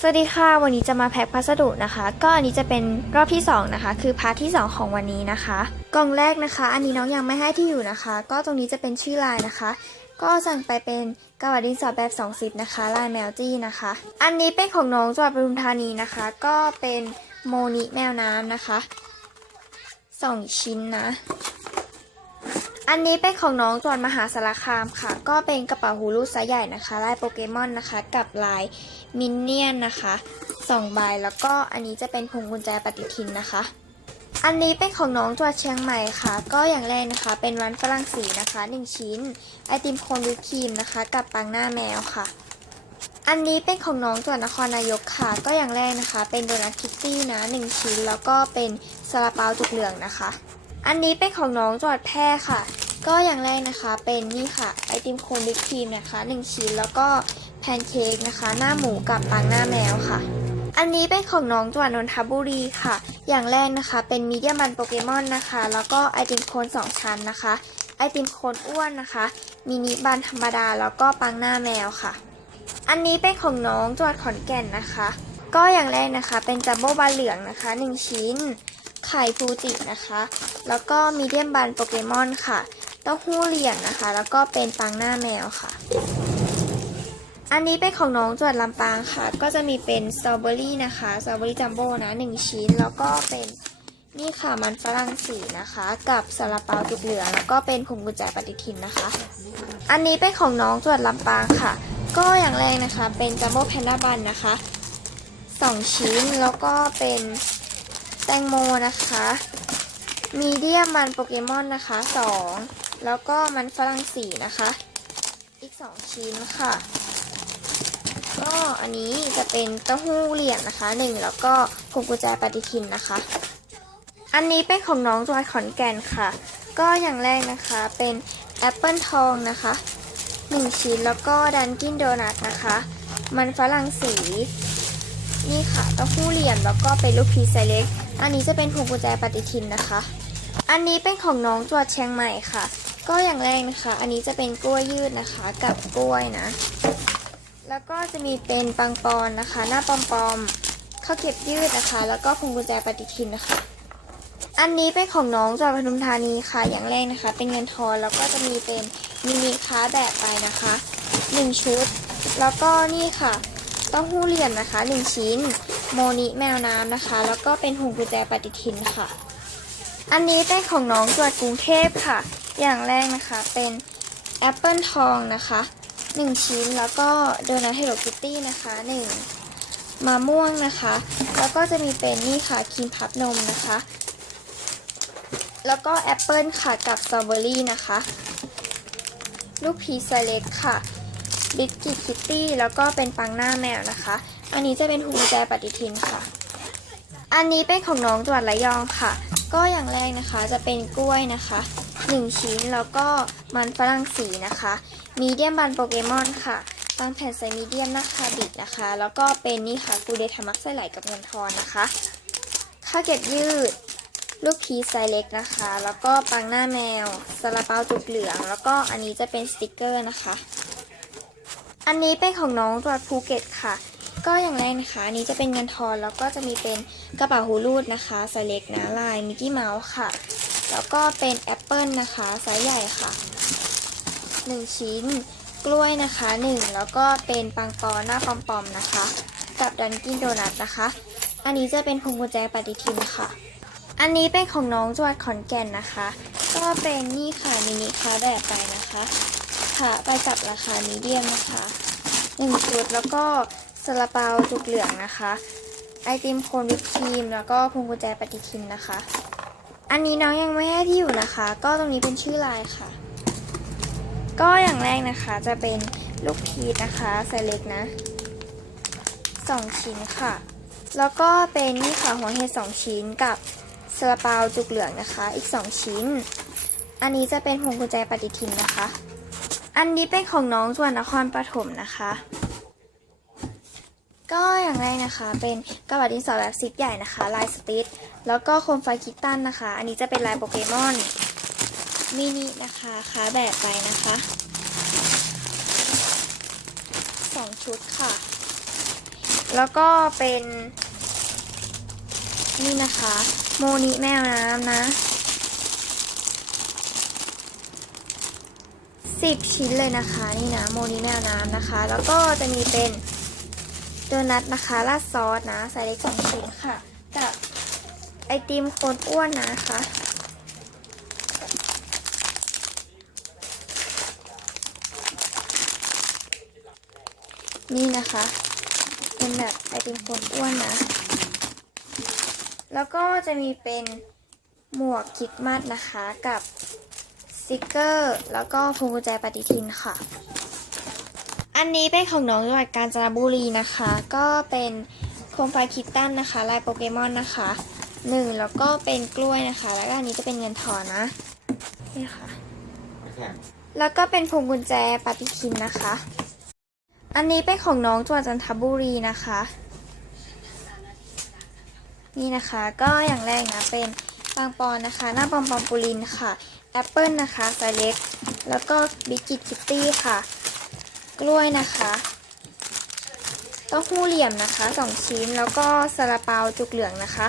สวัสดีค่ะวันนี้จะมาแพ็คพัสดุนะคะ ก็อันนี้จะเป็นรอบที่2นะคะคือพาร์ทที่ 2 ของวันนี้นะคะ กล่องแรกนะคะ อันนี้น้องยังไม่ให้ที่อยู่นะคะ ก็ตรงนี้จะเป็นชื่อลายนะคะ ก็สั่งไปเป็นกระดาษดินสอแบบ2ซิปนะคะลายแมวจี้นะคะ อันนี้เป็นของน้องจังหวัดปทุมธานีนะคะ ก็เป็นโมนิแมวน้ำนะคะ 2 ชิ้นนะ อันนี้เป็นของน้องจวนมหาสารคามค่ะ ก็เป็นกระเป๋าหูรูดไซส์ใหญ่นะคะ ลายโปเกมอนนะคะ กับลายมินเนี่ยนนะคะสองใบแล้วก็อันนี้จะเป็นพวงกุญแจปฏิทินนะคะ อันนี้เป็นของน้องจังหวัดเชียงใหม่ค่ะ ก็อย่างแรกนะคะ เป็นวันฝรั่งสีนะคะ 1 ชิ้น ไอติมโคนวิปครีมนะคะ กับปังหน้าแมวค่ะ อันนี้เป็นของน้องจังหวัดนครนายกค่ะ ก็อย่างแรกนะคะ เป็นโดนัทคิตตี้นะ 1 ชิ้น แล้วก็เป็นซาลาเปาจุกเหลืองนะคะอันนี้เป็นของน้องจังหวัดแพร่ค่ะ ก็อย่างแรกนะคะเป็นนี่ค่ะไอติมโคนวิปครีมนะคะ1ชิ้นแล้วก็แพนเค้กนะคะ หน้าหมูกับปังหน้าแมวค่ะ อันนี้เป็นของน้องจังหวัดนนทบุรีค่ะ อย่างแรกนะคะ เป็นมีเดียมันโปเกมอนนะคะ แล้วก็ไอติมโคน2 ชั้นนะคะ ไอติมโคนอ้วนนะคะ มินิบันธรรมดาแล้วก็ปังหน้าแมวค่ะ อันนี้เป็นของน้องจังหวัดขอนแก่นนะคะ ก็อย่างแรกนะคะเป็นจัมโบ้บาเหลืองนะคะ 1 ชิ้น ไข่ฟูจินะคะ แล้วก็มีเดียมบันโปเกมอนค่ะ ต้าหู้เหรียญนะคะ แล้วก็เป็นปังหน้าแมวค่ะ อันนี้เป็นของน้องจวดลำปางค่ะ ก็จะมีเป็นสตรอเบอรี่นะคะสตรอเบอรี่จัมโบ้นะหนึ่งชิ้น แล้วก็เป็นนี่ค่ะมันฝรั่งสีนะคะ กับซาลาเปาจุกเหลืองแล้วก็เป็นผงกุญแจปฏิทินนะคะ อันนี้เป็นของน้องจวดลำปางค่ะ ก็อย่างแรกนะคะ เป็นจัมโบ้แพนด้าบันนะคะสองชิ้นแล้วก็เป็นแตงโมนะคะ มีเดียมมันโปเกมอนนะคะสอง แล้วก็มันฝรั่งสีนะคะ อีกสองชิ้นค่ะ ก็อันนี้จะเป็นเต้าหู้เหรียญนะคะหนึ่งแล้วก็พวงกุญแจปฏิทินนะคะ อันนี้เป็นของน้องจังหวัดขอนแก่นค่ะ ก็อย่างแรกนะคะเป็นแอปเปิลทองนะคะหนึ่งชิ้นแล้วก็ดันกินโดนัทนะคะ มันฝรั่งสี นี่ค่ะเต้าหู้เหรียญแล้วก็เป็นลูกพีไซส์เล็ก อันนี้จะเป็นพวงกุญแจปฏิทินนะคะอันนี้เป็นของน้องจวดเชียงใหม่ค่ะ ก็อย่างแรกนะคะ อันนี้จะเป็นกล้วยยืดนะคะ กับกล้วยนะ แล้วก็จะมีเป็นปังปอนนะคะ หน้าปอมปอมๆข้าวเก็บยืดนะคะ แล้วก็พวงกุญแจปฏิทินนะคะ อันนี้เป็นของน้องจากปทุมธานีค่ะ อย่างแรกนะคะ เป็นเงินทอนแล้วก็จะมีเป็นมินิค้าแบบไปนะคะหนึ่งชุด แล้วก็นี่ค่ะต้าหู้เหรียญนะคะหนึ่งชิ้น โมนิแมวน้ำนะคะ แล้วก็เป็นพวงกุญแจปฏิทินค่ะ อันนี้เป็นของน้องจังหวัดกรุงเทพค่ะ อย่างแรกนะคะเป็นแอปเปิลทองนะคะหนึ่งชิ้นแล้วก็โดนัทเฮโลคิตตี้นะคะหนึ่งมะม่วงนะคะ แล้วก็จะมีเป็นนี่ค่ะครีมพับนมนะคะ แล้วก็แอปเปิลค่ะกับสตรอเบอรี่นะคะ ลูกพีซเล็กค่ะบิสกิตคิตตี้แล้วก็เป็นปังหน้าแมวนะคะ อันนี้จะเป็นหูแจปฏิทินค่ะ อันนี้เป็นของน้องจังหวัดระยองค่ะ ก็อย่างแรกนะคะจะเป็นกล้วยนะคะ 1 ชิ้นแล้วก็มันฝรั่งสีนะคะมีเดียมบันโปเกมอนค่ะบางแผ่นไซมีเดียมนะคะบิดนะคะ แล้วก็เป็นนี่ค่ะกูเดทามักไส้ไหลกับเงินทอนนะคะข้าเก็บยืดลูกพีไซส์เล็กนะคะ แล้วก็ปังหน้าแมวซาลาเปาจุกเหลือง แล้วก็อันนี้จะเป็นสติกเกอร์นะคะ อันนี้เป็นของน้องจังหวัดภูเก็ตค่ะ ก็อย่างแรกนะคะอันนี้จะเป็นเงินทอนแล้วก็จะมีเป็นกระเป๋าหูรูดนะคะไซเล็กนะลายมิกกี้เมาส์ค่ะ แล้วก็เป็นแอปเปิลนะคะไซส์ใหญ่ค่ะ 1 ชิ้น กล้วยนะคะ 1 แล้วก็เป็นปังปอนหน้าปอมๆนะคะ กับดันกินโดนัทนะคะ อันนี้จะเป็นพวงกุญแจปฏิทินค่ะ อันนี้เป็นของน้องจังหวัดขอนแก่นนะคะ ก็เป็นนี่ค่ะมินิคาแบบไปนะคะ ค่ะไปจับราคามีเดียมนะคะหนึ่งชุดแล้วก็ซาลาเปาจุกเหลืองนะคะ ไอติมโคนวิปครีม แล้วก็พวงกุญแจปฏิทินนะคะ อันนี้น้องยังไม่ให้ที่อยู่นะคะ ก็ตรงนี้เป็นชื่อลายค่ะ ก็อย่างแรกนะคะจะเป็นลูกพีชนะคะไซส์เล็กนะสองชิ้นค่ะ แล้วก็เป็นนี่ค่ะหัวเห็ดสองชิ้นกับซาลาเปาจุกเหลืองนะคะ อีกสองชิ้น อันนี้จะเป็นพวงกุญแจปฏิทินนะคะ อันนี้เป็นของน้องจวัดนครปฐมนะคะ ก็อย่างแรกนะคะเป็นกระดาษดินสอแบบซิปใหญ่นะคะ ลายสติท แล้วก็โคมไฟคิตตันนะคะ อันนี้จะเป็นลายโปเกมอนมินินะคะค้าแบบไปนะคะสองชุดค่ะ แล้วก็เป็นนี่นะคะ โมนิแมวน้ำนะสิบชิ้นเลยนะคะนี่นะโมนิแมวน้ำนะคะ แล้วก็จะมีเป็นโดนัทนะคะราดซอสนะใส่เล็กสองชิ้นค่ะ ไอติมคนอ้วนนะคะ นี่นะคะ เป็นแบบไอติมคนอ้วนนะ แล้วก็จะมีเป็นหมวกคิดมัดนะคะกับสติกเกอร์ แล้วก็พวงกุญแจปฏิทินค่ะ อันนี้เป็นของน้องจังหวัดกาญจนบุรีนะคะ ก็เป็นโคมไฟคิตตันนะคะลายโปเกมอนนะคะ หนึ่งแล้วก็เป็นกล้วยนะคะ แล้วก็อันนี้จะเป็นเงินทอนนะนี่ค่ะ แล้วก็เป็นพวงกุญแจปฏิทินนะคะ อันนี้เป็นของน้องจังหวัดจันทบุรีนะคะ นี่นะคะก็อย่างแรกนะเป็นปังปอนนะคะ หน้าปอมปอมปูลินค่ะแอปเปิลนะคะไซส์เล็ก แล้วก็บิกิตคิตตี้ค่ะ กล้วยนะคะเต้าหู้เหลี่ยมนะคะสองชิ้นแล้วก็ซาลาเปาจุกเหลืองนะคะ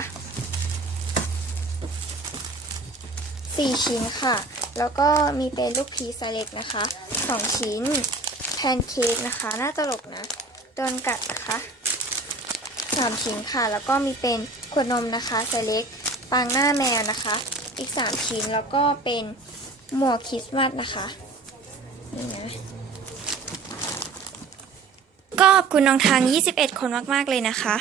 สี่ชิ้นค่ะ แล้วก็มีเป็นลูกพีไซเล็กนะคะสองชิ้น แพนเค้กนะคะ น่าตลกนะโดนกัดนะคะสามชิ้นค่ะ แล้วก็มีเป็นขวดนมนะคะไซเล็ก ปางหน้าแมวนะคะ อีกสามชิ้น แล้วก็เป็นหมวกคริสต์มาสนะคะ นี่นะก็ขอบคุณน้องทาง 21 คนมาก ๆ เลยนะคะ